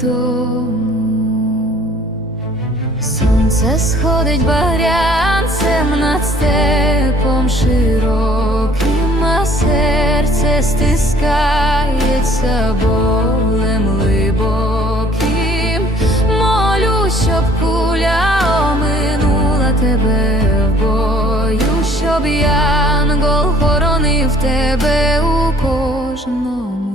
Додому. Сонце сходить багрянцем над степом широким, а серце стискається болем глибоким. Молю, щоб куля оминула тебе в бою, щоб янгол хоронив тебе у кожному